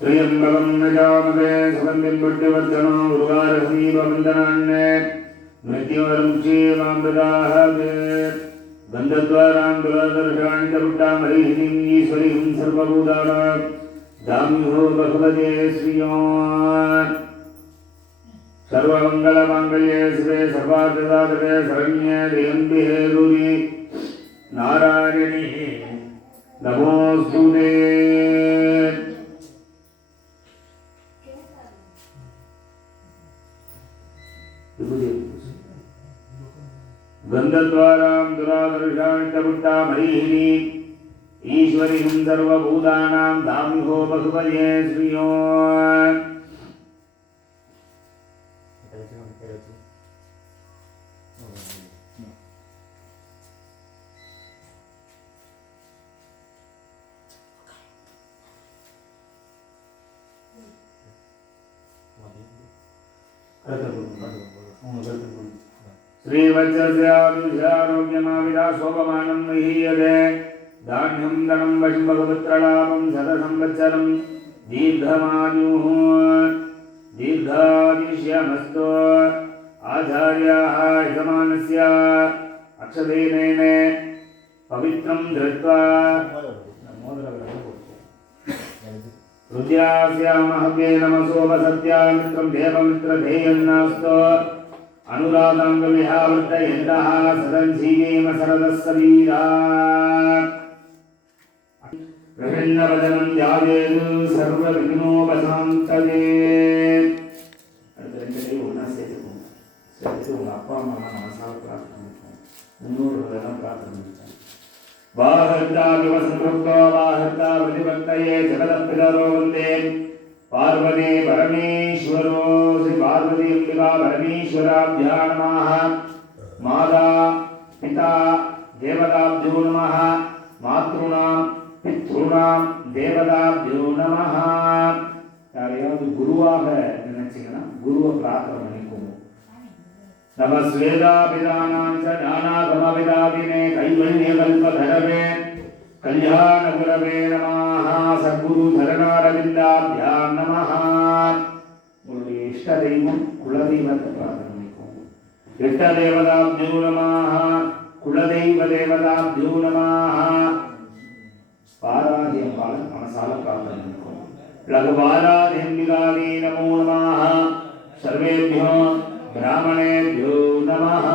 त्र्यम्बकं नजामहे सुगन्धिं पुष्टिवर्धनं उर्वारसमीपवन्दनान्ये मृत्युवरुक्षेमामृताहते गन्धद्वारां दुरादर्शाणि च पुट्टामरीहिणीम् ईश्वरीं सर्वभूतानां दाम्यो भगवते श्रियो सर्वमङ्गलमाङ्गल्ये शिवे सर्वार्थसाधके शरण्ये देयम्बिहे गौरी नारायणी नमोऽस्तु च पुट्टामरीहिणी ईश्वरीं सर्वभूतानां दाम्यो भगवये श्रियो श्रीवत्सस्याभिषारोग्यमाविदा शोभमानं महीयते धान्यं धनं वशं शतसंवत्सरं दीर्घमायुः। दीर्घायुष्यमस्तु आचार्याः यजमानस्य अक्षतेनेन पवित्रं धृत्वा रुद्रास्यामहव्ये नमसोपसत्यामित्रं देवमित्रधेयन्नास्तो अनुरागाङ्गविहावृत्तयन्तः सदञ्जीवेम शरदः सवीरा பிரகண்ணவதனம் யாதேது சர்வ விக்னோபசாந்ததே அடுத்த ரெண்டு கை ஒன்றா சேர்த்துக்கோங்க சேர்த்துட்டு உங்கள் அப்பா அம்மா மனசால பிரார்த்தனை பண்ணிக்கோங்க முன்னோர்களெல்லாம் பிரார்த்தனை பண்ணிக்கோங்க வாஹர்த்தா விவசம்புக்தோ வாஹர்த்தா பிரதிபக்தயே ஜெகதப்பிதரோ வந்தே पार्वती परमेश्वरो श्री पार्वती अम्बिका परमेश्वराभ्या नमः माता पिता देवताभ्यो नमः मातॄणां पितॄणां தேவதாபியோ நமஹா யாரையாவது குருவாக நினைச்சீங்கன்னா குருவை பிரார்த்தனை பண்ணிக்கோங்க நம ஸ்வேதாபிதானாம் ச ஞானாகமபிதாபினே கைவல்யகல்பதரவே ಕಲ್ಯಾಣಗುರವೇ ನಮಃ സദ്ഗുരുധരണാരവിന്ദാഭ്യാം നമ ഉള്ളിൽ ഇഷ്ടദൈവം കുലദൈവത്തെ പ്രാർത്ഥിക്കും ഇഷ്ടദേവതാഭ്യോ നമാഹ കുലദൈവദേവതാഭ്യോ നമാഹ പാരാധ്യം പാല മനസാല പ്രാർത്ഥിക്കും ലഘുപാരാധ്യംബികാവേ നമോ നമാഹ സർവേഭ്യോ ബ്രാഹ്മണേഭ്യോ നമഃ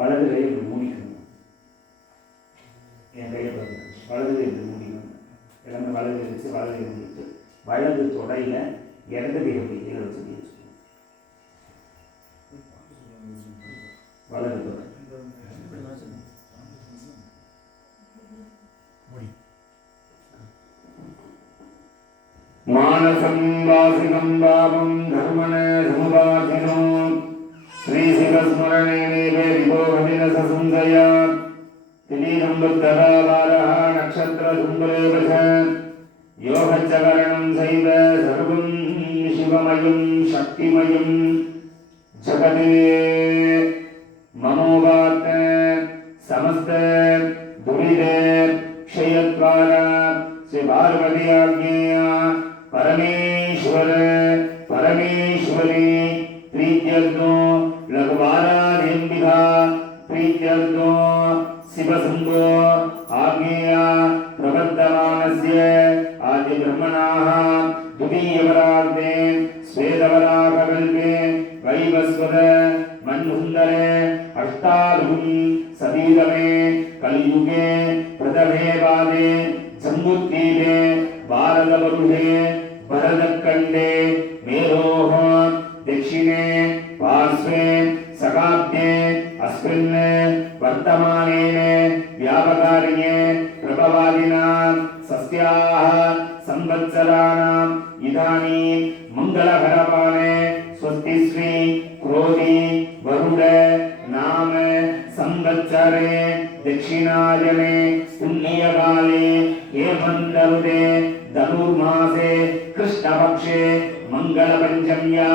வலது கை இப்படி மூடிக்கணும். என் கையை பாருங்க. வலது கை இப்படி மூடிக்கணும். எல்லாமே வலது வச்சு வலது கை மூடிட்டு வலது தொடையில் இடது கையை போய் கீழே வச்சு வலது தொடை. மானசம் வாசிகம் பாவம் தர்மண சமுபாசினோ श्रीशिवस्मरणे देवे विभोगदिनससुन्दया तिलीनं बुद्धभावारः नक्षत्रधुम्बरेव च योगचकरणं सैव सर्वं शिवमयं शक्तिमयं जगते ममोवात् समस्त दुरिते क्षयद्वारा श्री पार्वती आज्ञेया परमेश्वर परमेश्वरी प्रीत्यर्थो शिवशम्भो आज्ञेया प्रबद्धमानस्य आदिब्रह्मणाः द्वितीयवरार्धे स्वेदवराहकल्पे वैवस्वत मन्वुन्दरे अष्टादुं सतीतमे कलियुगे प्रथमे पादे जम्बुद्वीपे भारतवर्षे वरदकण्डे संवत्सराणाम् इदानीं मङ्गलकरपाणे स्वस्ति श्री क्रोधि वरुड नाम संवत्सरे दक्षिणायने पुण्यकाले हेमन्तरुदे धनुर्मासे कृष्णपक्षे मङ्गलपञ्चम्या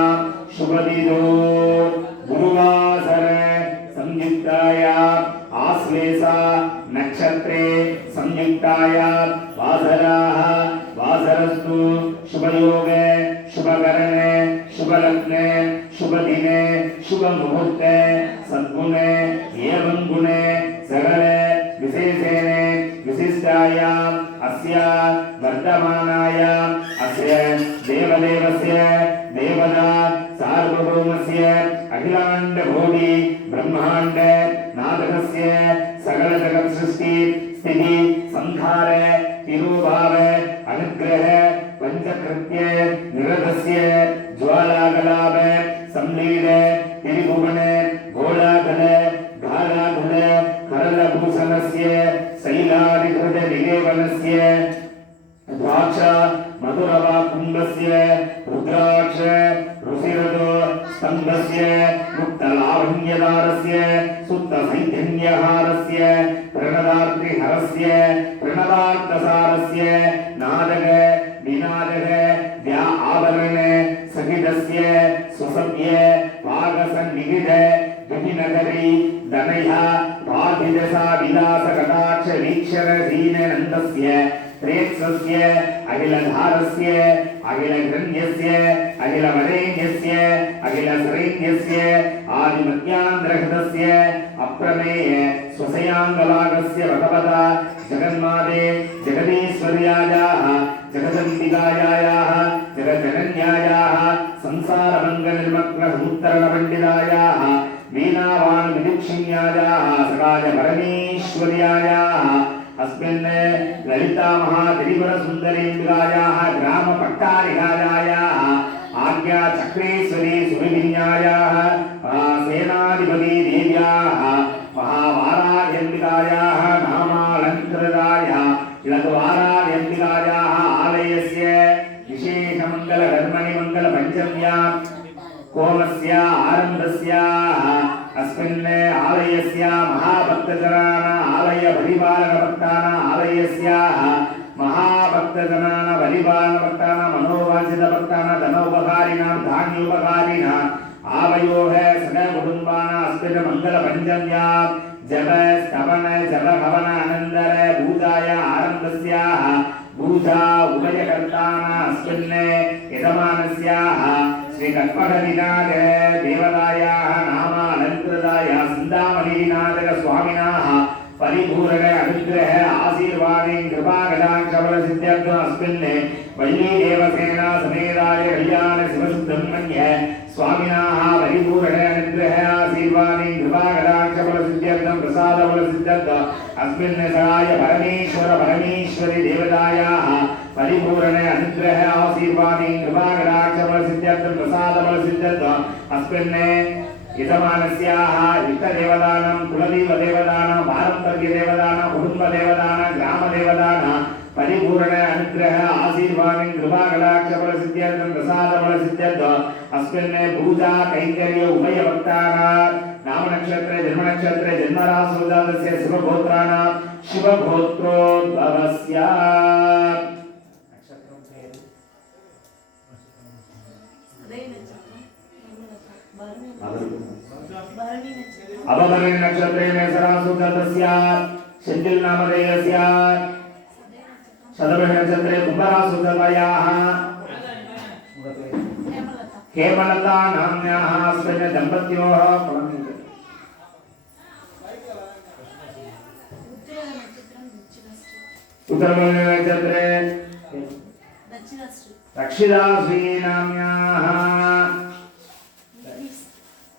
शुभदिदो गुरुवासर संयुक्ताया आश्लेषा नक्षत्रे संयुक्ताया वासराः वासरस्तु शुभयोग, शुभकरणे, शुभलग्ने, शुभदिने, शुभमुहूर्ते, सद्गुणे, एवं गुणे, सकल, विशेषेण विशिष्टायाम् अस्य, वर्तमानाय, अस्य, देवदेवस्य, देवता, सार्वभौमस्य अखिलाण्डभोगि ब्रह्माण्ड नाटकस्य सकलजगत्सृष्टि, स्थिति, संहार, तिरुभाव अनुग्रह पञ्चकृत्य निरतस्य ज्वालाकलाप संलील तिरुभुवन घोलाकल घालाकल करलभूषणस्य शैलादिकृत निलेवनस्य द्राक्ष कुम्भस्य रुद्राक्ष ऋषिरथो स्तम्भस्य मुक्तलावण्यदारस्य सुप्तसैधन्यहारस्य प्रणदार्तिहरस्य प्रणदार्थसारस्य स्वसयाङ्गलागस्य भगवता जगन्माते जगदीश्वर्यायाः जगदम्बिकायाः जगज्जनन्यायाः संसारमङ्गनिर्मग्नसमुत्तरणपण्डितायाः वीणावाणविदुक्षिण्यायाः सकाय परमेश्वर्यायाः अस्मिन् ललितामहात्रिपुरसुन्दरीन्द्रायाः ग्रामपट्टारिकायाः आज्ञा चक्रेश्वरी सुविभिन्यायाः सेनाधिपति देव्याः महावाराध्यम्बिकायाः नामालङ्कृताय इलद्वाराध्यम्बिकायाः आलयस्य विशेषमङ्गलकर्मणि मङ्गलपञ्चम्या कोमस्य, आरम्भस्याः, अस्मिन् आलयस्य परिपालकभक्तान आलयस्याः महाभक्तजनान परिपालनभक्तान मनोवाञ्छितभक्तान धनोपकारिणां धान्योपकारिणां आवयोः सककुटुम्बान अस्मिन् मङ्गलपञ्चम्या जप स्तवन जप हवन अनन्दर पूजाय आरम्भस्याः पूजा उभयकर्तान अस्मिन् यजमानस्याः श्रीकल्पकविनाथ देवतायाः नामालङ्कृताय सिन्दामणिनाथक स्वामिनाः परिपूरण अनुग्रह आशीर्वादे कृपाकटाक्षबल सिद्ध्यर्थम् अस्मिन् वल्ली देवसेना समेताय कल्याण शिवशुद्धं शिवसुब्रह्मण्य स्वामिनाः परिपूरण अनुग्रह आशीर्वादे कृपाकटाक्षबल सिद्ध्यर्थं प्रसादबल सिद्ध्यर्थम् अस्मिन् सहाय परमेश्वर परमेश्वरी देवतायाः परिपूर्ण अनुग्रह आशीर्वादे कृपाकटाक्षबल सिद्ध्यर्थं प्रसादबल सिद्ध्यर्थम् अस्मिन् యజమానస్యాహ ఇష్టదేవదానం కులదీపదేవదానం పారంపర్యదేవదాన కుటుంబదేవదాన గ్రామదేవదాన పరిపూర్ణ అనుగ్రహ ఆశీర్వాదం కృపాకటాక్షబల సిద్ధ్యర్థం ప్రసాదబల సిద్ధ్యర్థం అస్మిన్ పూజా కైంకర్య ఉభయ వక్తాన నామనక్షత్రే జన్మనక్షత్రే జన్మరాశోదాతస్య శుభగోత్రాణ శుభగోత్రోద్భవస్యా. अपभरणी नक्षत्रेण सरासुत तस्यात् शिथिल नामधेय स्यात् हेमलता नाम्न्याः स्वस्य दम्पत्योः पुरमेण उत्तरभृह नक्षत्रे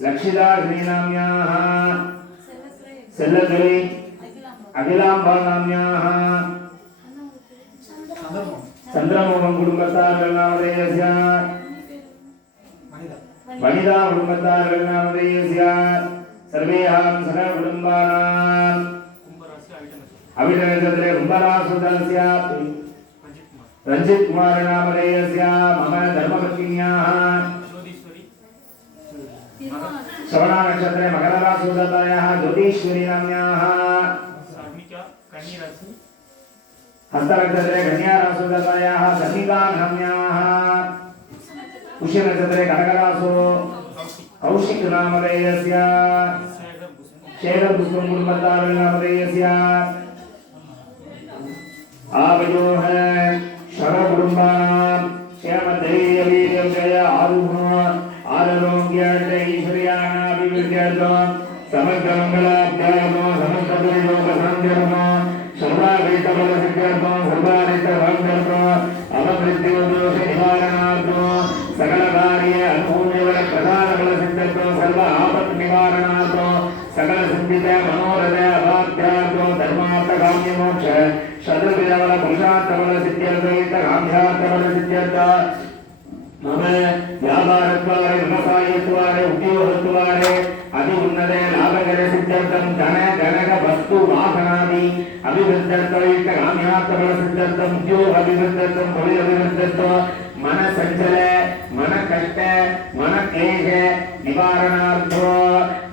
லட்சிதா கிரீணாமியாக செல்லதுரை அகிலாம்பானாமியாக சந்திரமோகன் குடும்பத்தார் எல்லாருடைய சார் வனிதா குடும்பத்தார் எல்லாருடைய சார் சர்வேயாம் சக குடும்பானாம் அவிடவேதத்திலே கும்பராசுதஸ்யா ரஞ்சித் குமார் நாமதேயஸ்யா மம தர்மபத்னியாக श्रवणानक्षत्रे मकरराशोदतायाः दुर्गेश्वरी नाम्न्याः हस्तनक्षत्रे कन्याराशोदतायाः सन्निका नाम्न्याः पुष्यनक्षत्रे कनकरासो औषिक नामधेयस्य क्षेत्रपुष्पं कुटुम्बतारणामधेयस्य आविदोह शरकुटुम्बानां क्षेमधैर्यवीर्यं जय आरुह आरोग्याय సమస్తమంగళాభ్యాయమో సమస్త పరిలోక సంకర్మో సర్వాగైత బల సంకర్మో సర్వాగైత సంకర్మో అపమృత్యు దోష నివారణార్థో సకల కార్య అనుభూమివర ప్రధాన బల సంకర్మో సర్వ ఆపత్ నివారణార్థో సకల సంధిత మనోరథ అభాధ్యార్థో ధర్మార్థ కామ్య మోక్ష సదృపిదవల పురుషార్థ బల సిద్ధ్యర్థ కామ్యార్థ బల సిద్ధ్యర్థ మమ వ్యాపారత్వారే వ్యవసాయత్వారే ఉద్యోగత్వారే அதி உன்னத லாபகர சித்தாந்தம் தன கனக வஸ்து வாகனாதி அபிவிருத்தம் காமியாத்தவள சித்தாந்தம் யோ அபிவிருத்தம் தொழில் அபிவிருத்தம் மன சஞ்சல மன கட்ட மன கிளேக நிவாரணார்த்தோ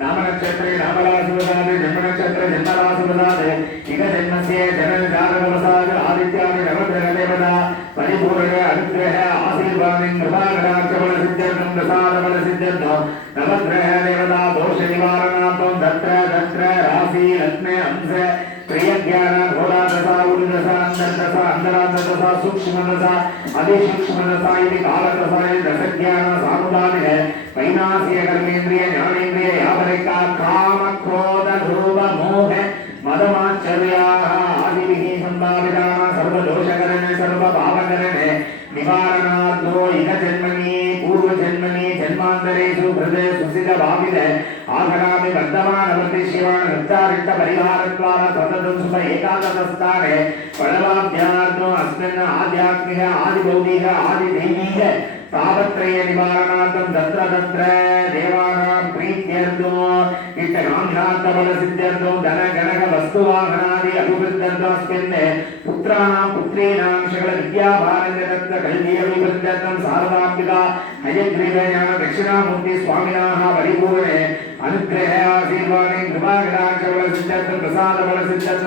நாமநட்சத்திரே நாமராசுபதாது ஜென்மநட்சத்திர ஜென்மராசுபதாது இக ஜென்மசே ஜனன ஜாதகவசாது ஆதித்யாதி நவகிரகதேவதா பரிபூரண அனுகிரக ஆசீர்வாதின் கிருபாகராட்சபல சித்தாந்தம் பிரசாதபல சித்தாந்தம் नवग्रह देवता दोष निवारणार्थं तत्र तत्र राशि रत्न अंश प्रियज्ञान घोरादशा उर्दशा अन्तर्दशा अन्तरान्तर्दशा सूक्ष्मदशा अधिसूक्ष्मदशा इति कालदशा इति दशज्ञान सामुदाय वैनासिक कर्मेन्द्रिय ज्ञानेन्द्रिय यावनिका काम क्रोध लोभ मोह मदमाश्चर्याः आदिभिः सम्भाविताः सर्वदोषकरण सर्वभावकरण निवारणार्थो इह जन्मनि पूर्वजन्मनि जन्मान्तरेषु हृदय सुसित भावित आघरामि वर्धमानवर्ति शिवान् नृत्तारिष्ट परिहारद्वारा सततं सुख एकादशस्थाने फलवाभ्यार्थो अस्मिन् आध्यात्मिक आदिभौतिक आदिदैविक तावत्रय निवारणार्थं तत्र तत्र देवानां प्रीत्यर्थो इष्टकाम्यार्थफलसिद्ध्यर्थो धन गणक वस्तुवाहनादि अभिवृद्धर्थमस्मिन् पुत्राणां पुत्रीणां सकल विद्याभारञ्च तत्र कल्पि अभिवृद्धर्थं शारदाम्बिका हयग्रीव ज्ञान दक्षिणामूर्ति स्वामिनाः परिपूर्णे अनुग्रह आशीर्वादे कृपाकटाक्षबलसिद्ध्यर्थं प्रसादबलसिद्ध्यर्थं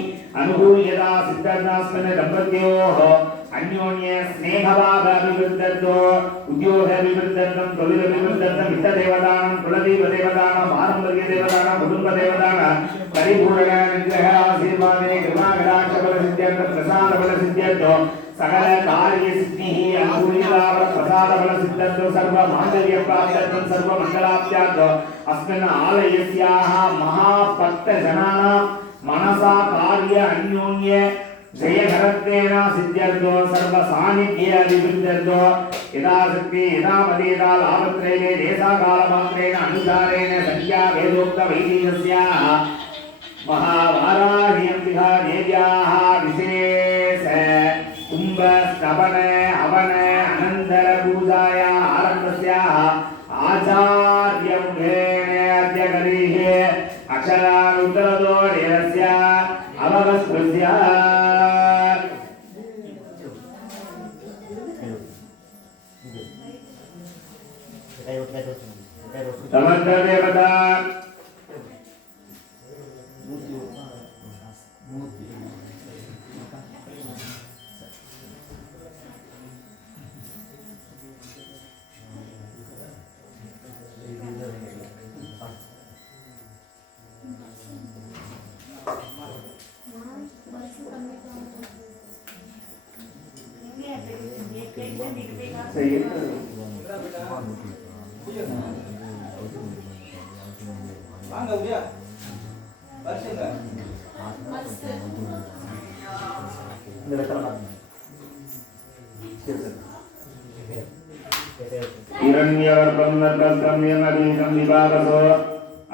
అనుకూల్యత సిద్ధార్థాస్మిన్ దంపత్యోః అన్యోన్య దేవదానం కులదీప దేవదానం ఇష్టదేవదానం కులదీపదేవదానం కుటుంబ కుటుంబదేవదాన పరిపూర్ణ నిగ్రహ ఆశీర్వాదే కృమాగరాక్ష కృపాకటాక్షబల సిద్ధ్యర్థం ప్రసాదబల సిద్ధ్యర్థో సకల కార్య సిద్ధి అనుకూల్యతా ప్రసాద బల సిద్ధర్థో సర్వ మాంగళ్య ప్రాప్తం సర్వ మంగళాప్త్యార్థో అస్మిన్ ఆలయస్యాః మహాపక్త జనానా மனசா காரிய அந்யோன்ய ஜெயகரத்வேனா சித்தியர்த்தோ சர்வ சாநித்திய அபிவிருந்தோ யதா சக்தி யதா பதேதா லாபத்ரேனே தேசா காலமாத்திரேன அனுசாரேன சத்யா வேதோக்த வைதீனஸ்யாஹ மகாவாராஹியம்பிகா தேவியாஹ விசேஷ கும்ப ஸ்தபன அவன அனந்தர பூஜாயா ஆரம்பஸ்யாஹ ஆச்சார Teman-teman வாங்க அப்படியா வருஷங்க मस्त இந்த இடத்துல பாருங்க. சரி, சரி. हिरण्यवर्पं नर्तस्तं यमबीजं विभावसो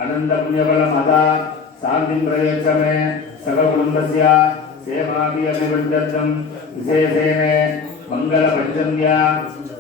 अनन्तपुण्यबलमदा शान्तिं प्रयच्छ मे सकलकुटुम्बस्य सेवापि अभिवृद्धर्थं विशेषेण मङ्गलपञ्चम्या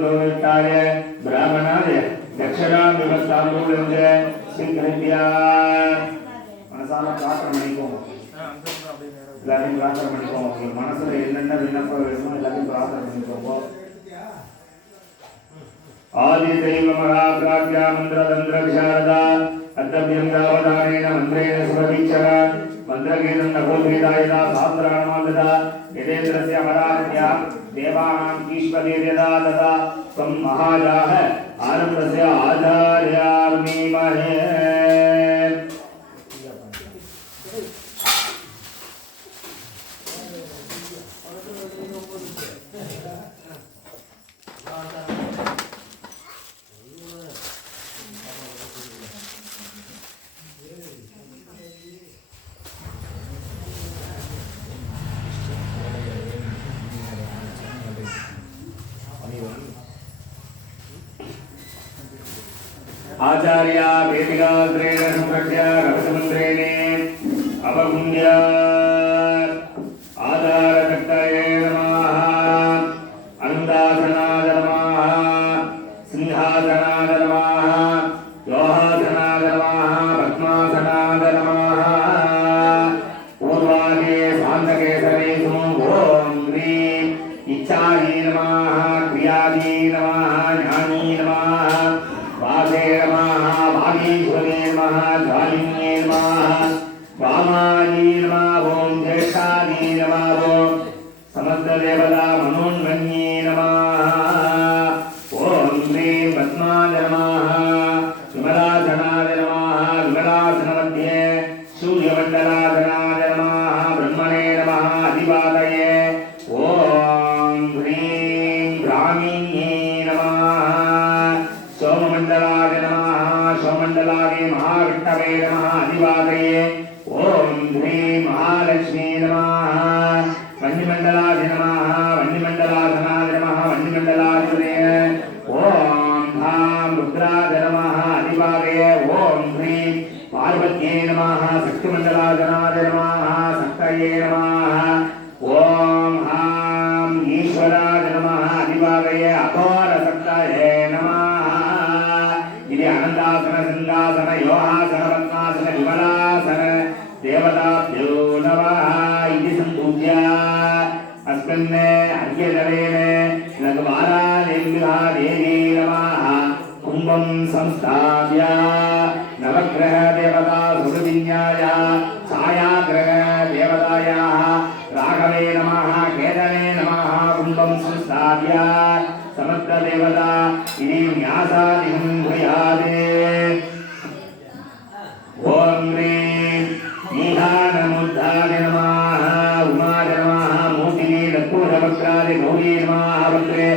ಗೌರವಿಸುತ್ತಾರೆ ಬ್ರಾಹ್ಮಣಾರ್ಯ ದಕ್ಷಿಣ ವಿವಸ್ಥಾಂಬುಳೆಂದರೆ ಸ್ವೀಕರಿಸಿಯ மனசால பிரார்த்தனை பண்ணிக்கோங்க எல்லாத்தையும் பிரார்த்தனை பண்ணிக்கோங்க உங்க மனசுல என்னென்ன விண்ணப்பம் வேணுமோ எல்லாத்தையும் பிரார்த்தனை பண்ணிக்கோங்க ஆதி தெய்வ மகாபிராஜ்யா மந்திர தந்திர விசாரதா அத்தபியங்காவதானேன மந்திரேன சுரவீச்சர மந்திரகீதம் நகோத்ரீதாயதா சாஸ்திராணமாந்ததா யதேந்திரஸ்ய மராத்யா देवानां कीश्वरीर्यदा तदा त्वं महाजाः आनन्दस्य आचार्यार्णीमहे Madre ఘోరాయ అఘోర సప్తాయే నమ. ఇది అనందాసన సింహాసన యోహాసన పద్మాసన విమలాసన దేవతాభ్యో నమ. ఇది సంపూజ్య అస్మిన్ అర్ఘ్యజలేన నగవారాలింగాదేవీ నమ. కుంభం సంస్థాప్య. నవగ్రహ దేవతా సుఖదిన్యాయ ఛాయాగ్రహ దేవతాయా. రాఘవే నమ కేదనే నమ. కుంభం సంస్థాప్య. समस्तदेवता इति न्यासादिकं भूयादे ॐ ह्रीं ईहानमुद्धाय नमः, उमाय नमः, मूर्तिने लक्ष्मणवक्राय गौरी नमः वक्रे